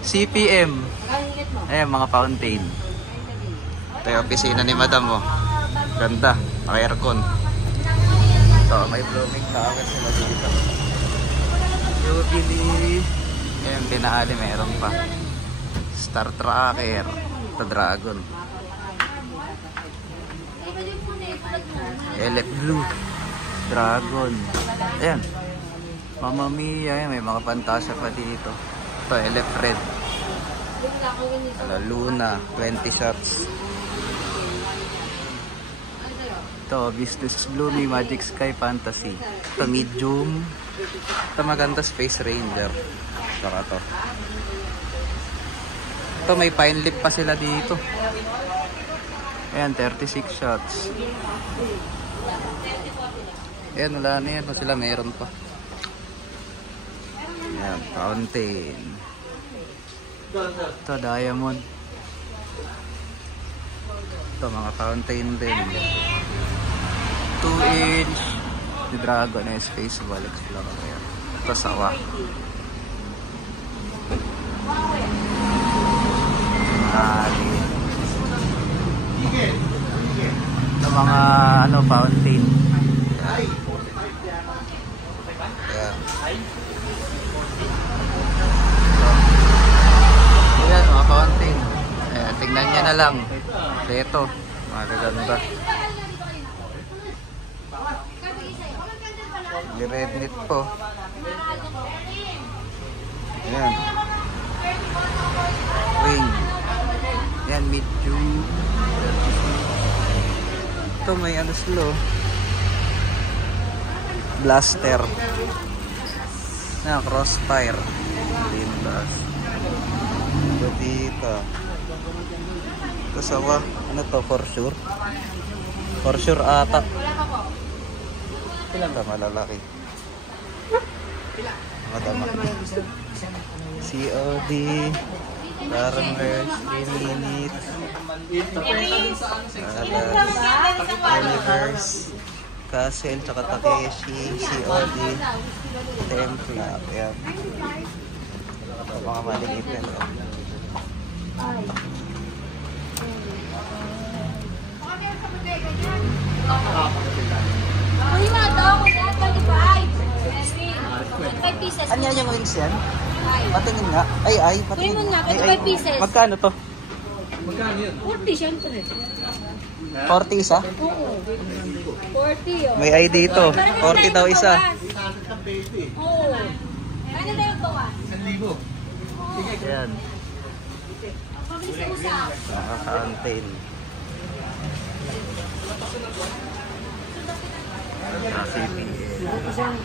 CPM. Ayan, mga fountain. Ito yung opisina ni Madam, oh. Ganda, naka-aircon. Ito, may blooming flower sila dito. Jubilee. Ayan, Binali, meron pa. Star Tracker. Ito, Dragon. Elef Blue. Dragon. Ayan. Mamma Mia. Ayan, may mga pantasya pa dito. Ito, Elef Red. Luna. 20 shots. Ito, Business Blooming, Magic Sky Fantasy. Ito, medium. Ito, maganda Space Ranger. Saka to. Ito, may pine lip pa sila dito. Ayan, 36 shots. Ayan, wala na yan. Sila meron pa. Ayan, fountain. Ito, diamond. Ito, mga fountain din. 2-inch. The Dragon na Space Ball Explorer. Ito, sawa. Ito, mga fountain. Ayan. Ayan, mga fountain. Ayan, tignan nyo na lang. Ito, magaganda. May red knit po. Ayan. Wing. Ayan, medium. Ito, may slow. Blaster. Ayan, crossfire. Lindas. Ito dito. Ito sawa. Ano to? For sure? For sure ata. Ilan ba malalaki? Madama. COD. Paramers. 3 minutes. Universe. Castle. Tsaka Takeshi. COD. Templa. Ayan. Ito mga maliliit na lang. Ano yan yung wings yan? Patingin nga. Ay, patingin. Kunin mo nga, 25 pieces. Magkano to? Magkano yun? 40 syempre. 40 isa? Oo. 40 oh. May ID ito. 40 daw isa. Oo. Ano na yung bawa? 1,000. Ayan. Naka-fountain. CPM.